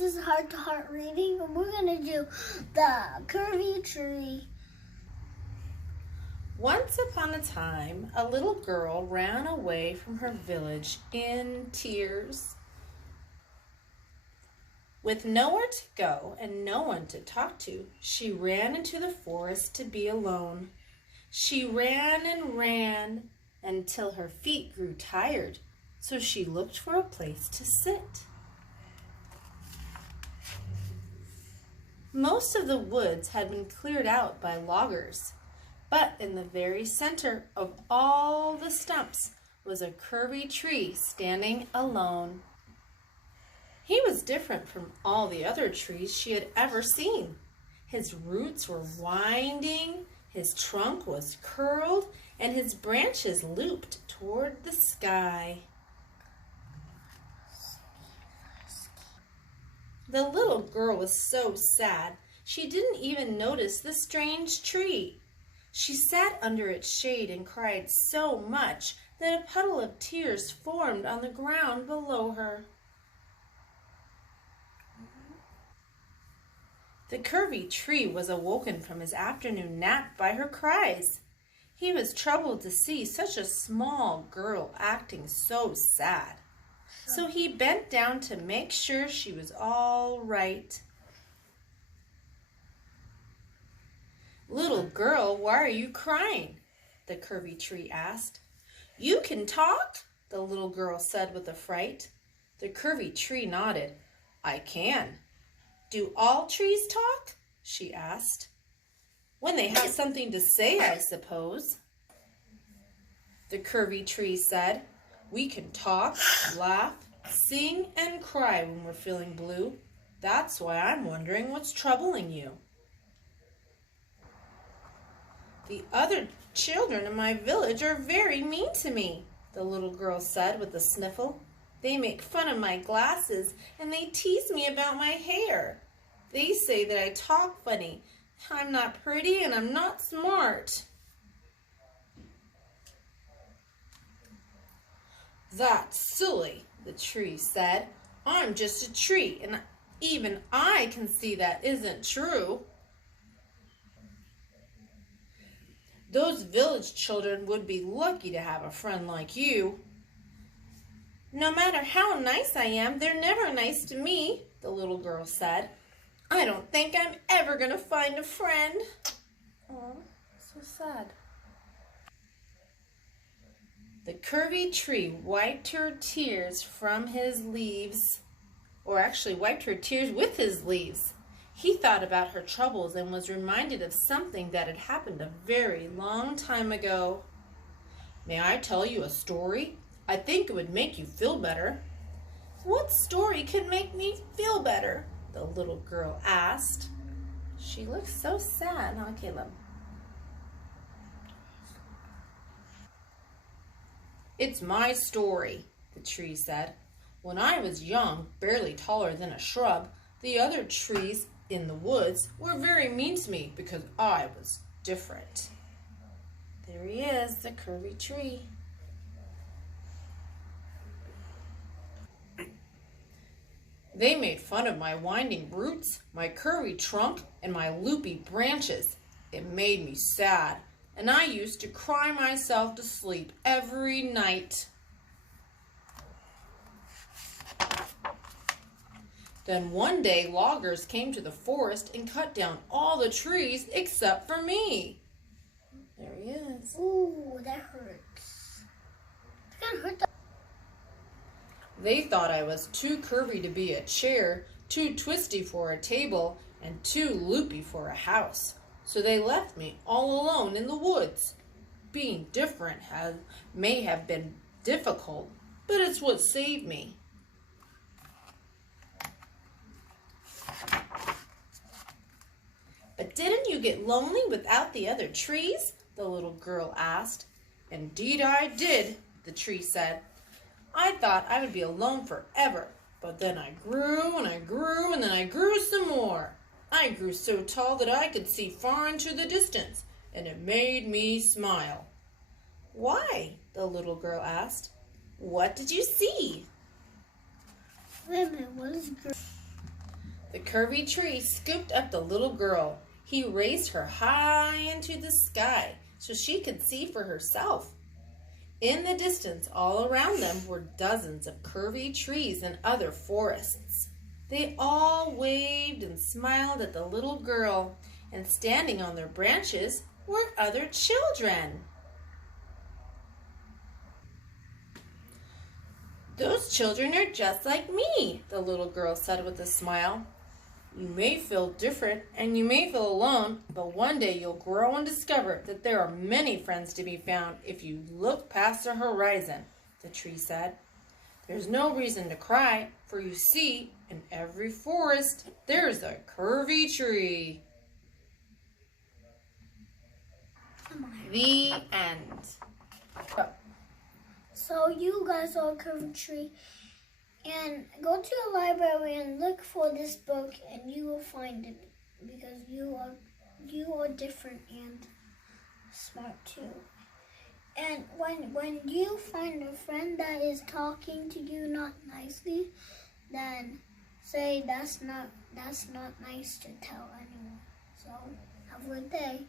this heart-to-heart reading, and we're going to do the Curvy Tree. Once upon a time, a little girl ran away from her village in tears. With nowhere to go and no one to talk to, she ran into the forest to be alone. She ran and ran until her feet grew tired, so she looked for a place to sit. Most of the woods had been cleared out by loggers, but in the very center of all the stumps was a curvy tree standing alone. He was different from all the other trees she had ever seen. His roots were winding, his trunk was curled, and his branches looped toward the sky. The little girl was so sad, she didn't even notice the strange tree. She sat under its shade and cried so much that a puddle of tears formed on the ground below her. The curvy tree was awoken from his afternoon nap by her cries. He was troubled to see such a small girl acting so sad. So he bent down to make sure she was all right. "Little girl, why are you crying?" the curvy tree asked. "You can talk?" the little girl said with a fright. The curvy tree nodded. "I can." "Do all trees talk?" she asked. "When they have something to say, I suppose." The curvy tree said, "We can talk, laugh, sing, and cry when we're feeling blue. That's why I'm wondering what's troubling you." "The other children in my village are very mean to me," the little girl said with a sniffle. "They make fun of my glasses and they tease me about my hair. They say that I talk funny. I'm not pretty and I'm not smart." "That's silly," the tree said. "I'm just a tree and even I can see that isn't true. Those village children would be lucky to have a friend like you." "No matter how nice I am, they're never nice to me," the little girl said. "I don't think I'm ever going to find a friend." Oh, so sad. The curvy tree wiped her tears from his leaves, or actually wiped her tears with his leaves. He thought about her troubles and was reminded of something that had happened a very long time ago. "May I tell you a story? I think it would make you feel better." "What story could make me feel better?" the little girl asked. She looked so sad, huh, Caleb? "It's my story," the tree said. "When I was young, barely taller than a shrub, the other trees in the woods were very mean to me because I was different." There he is, the curvy tree. "They made fun of my winding roots, my curvy trunk, and my loopy branches. It made me sad, and I used to cry myself to sleep every night. Then one day loggers came to the forest and cut down all the trees except for me." There he is. Ooh, that hurts. It's gonna hurt. "They thought I was too curvy to be a chair, too twisty for a table, and too loopy for a house. So they left me all alone in the woods. Being different may have been difficult, but it's what saved me." "But didn't you get lonely without the other trees?" the little girl asked. "Indeed I did," the tree said. "I thought I would be alone forever, but then I grew and I grew and then I grew some more. I grew so tall that I could see far into the distance, and it made me smile." "Why?" the little girl asked. "What did you see?" Wait a minute, what is green? The curvy tree scooped up the little girl. He raised her high into the sky so she could see for herself. In the distance, all around them, were dozens of curvy trees and other forests. They all waved and smiled at the little girl, and standing on their branches were other children. "Those children are just like me," the little girl said with a smile. "You may feel different and you may feel alone, but one day you'll grow and discover that there are many friends to be found if you look past the horizon," the tree said. "There's no reason to cry, for you see, in every forest there's a curvy tree." The end. So you guys saw a curvy tree, and go to the library and look for this book, and you will find it, because you are different and smart too. And when you find a friend that is talking to you not nicely, then say that's not nice to tell anyone. So have a good day.